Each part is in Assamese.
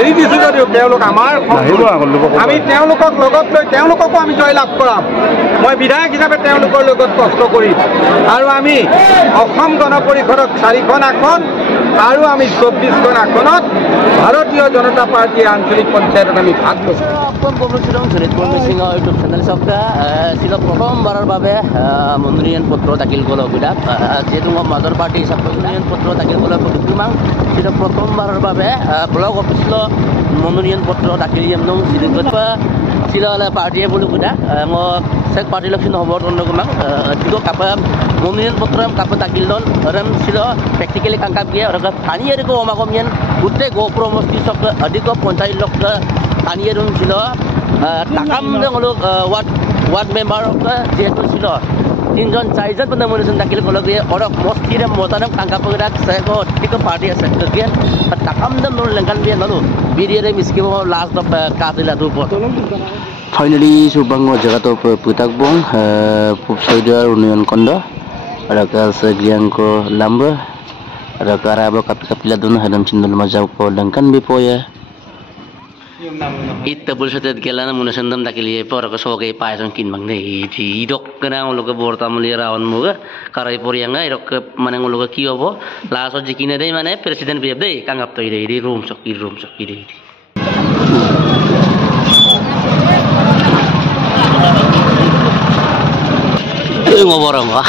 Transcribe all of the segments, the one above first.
এৰি দিছোঁ যদিও তেওঁলোক আমাৰ আমি তেওঁলোকক লগত লৈ তেওঁলোককো আমি জয়লাভ কৰাম। মই বিধায়ক হিচাপে তেওঁলোকৰ লগত কষ্ট কৰিম আৰু আমি অসম গণ পৰিষদত 4খন আসন আৰু আমি 24খন আসনত ভাৰতীয় জনতা পাৰ্টিৰ আঞ্চলিক পঞ্চায়তত আমি ভাগ লৈছোঁ। ইউটিউব চেনেল সবটা ছিল প্রথমবারের ভাবে মনোনয়ন পত্র দাখিল করল বিধাক যেহেতু মাজর পার্টি হিসাবে মনোনয়ন পত্র দাখিল করল প্রতিমাং ছিল প্রথমবারের ভাবে ব্লক অফিস মনোনয়ন পত্র দাখিল নং ছিল পার্টিয়ে বলে বিধা সেক পার্টি লক্ষণ খবর অন্যকুমাং juga kapa menonin program kapa takilon ram silo practically kangkap dia orang tani ada ko omakomian utte go promosi sok adiko panchayat lok tani rum silo takam dong lo ward member ka jetu silo tinjon chaijan pada menonin takil ko lagi orang mosti ram motanam kangkap gerak saya ko diko party asat kegian takam dong lo lengkan dia lalu bidiare miskibo last of kadila tu pot finally subang jaga to putakbong pupsoidar union kondo ada ka segliang ko lamba ada ka araba kapila dun hadam cindul majau ko lengkan bipoya ita bulshatet gelana munasandam dakiliye por ko soge paison kin mangne ti dok kana uloga borta mulia rawan muga karai porianga irok manang uloga kiobo laso jikine dei mane president biab dei kangap to ide room sok ide ngoborong wah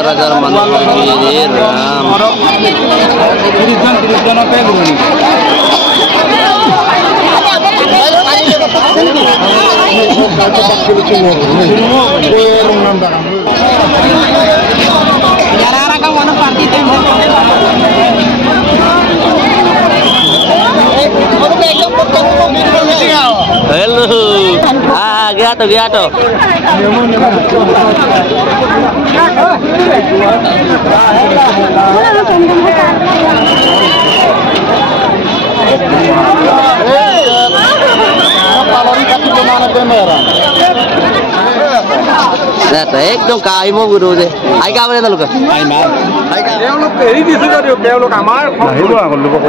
Rajar manusia ini ram. Hello. Gato. একদম কাইমো গুরু দে আই কাবরে নালুকা তেওঁলোক এৰি দিছোঁ যদিও তেওঁলোক আমাৰ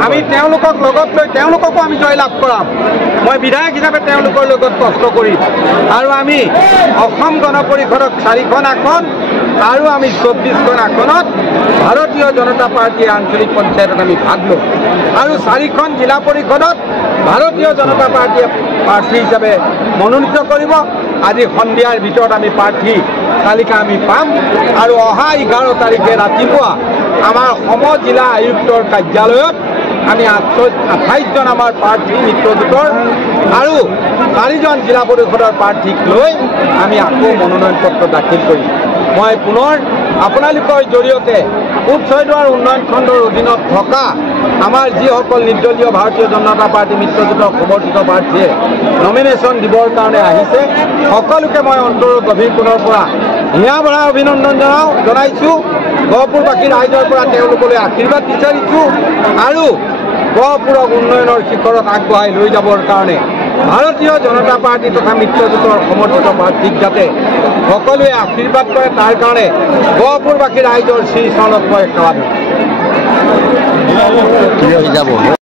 আমি তেওঁলোকক লগত লৈ তেওঁলোককো আমি জয়লাভ কৰাম। মই বিধায়ক হিচাপে তেওঁলোকৰ লগত কষ্ট কৰিম আৰু আমি অসম গণ পৰিষদত 4খন আসন আৰু আমি 24খন আসনত ভাৰতীয় জনতা পাৰ্টিৰ আঞ্চলিক পঞ্চায়তত আমি ভাগ লওঁ আৰু 4খন জিলা পৰিষদত ভাৰতীয় জনতা পাৰ্টিয়ে প্ৰাৰ্থী হিচাপে মনোনীত কৰিব। আজি সন্ধিয়াৰ ভিতৰত আমি প্ৰাৰ্থী তালিকা আমি পাম আৰু অহা 11 তাৰিখে ৰাতিপুৱা আমাৰ সম জিলা আয়ুক্তৰ কাৰ্যালয়ত আমি 28জন আমাৰ প্ৰাৰ্থী মিত্ৰজোঁটৰ আৰু 4জন জিলা পৰিষদৰ প্ৰাৰ্থীক লৈ আমি আকৌ মনোনয়ন পত্ৰ দাখিল কৰিম। মই পুনৰ আপোনালোকৰ জৰিয়তে পূব ছয়দুৱাৰ উন্নয়ন খণ্ডৰ অধীনত থকা আমাৰ যিসকল নিৰ্দলীয় ভাৰতীয় জনতা পাৰ্টি মিত্ৰজোঁটৰ সমৰ্থিত প্ৰাৰ্থীয়ে নমিনেশ্যন দিবৰ কাৰণে আহিছে সকলোকে মই অন্তৰৰ গভীৰ কোণৰ পৰা হিয়া ভৰা অভিনন্দন জনাইছোঁ। গহপুৰবাসী ৰাইজৰ পৰা তেওঁলোকলৈ আশীৰ্বাদ বিচাৰিছোঁ আৰু গহপুৰক উন্নয়নৰ শিখৰত আগবঢ়াই লৈ যাবৰ কাৰণে ভাৰতীয় জনতা পাৰ্টি তথা মিত্ৰজোঁটৰ সমৰ্থিত প্ৰাৰ্থীক যাতে সকলোৱে আশীৰ্বাদ কৰে তাৰ কাৰণে গহপুৰবাসী ৰাইজৰ শ্ৰীচৰণত মই সেৱা দিওঁ।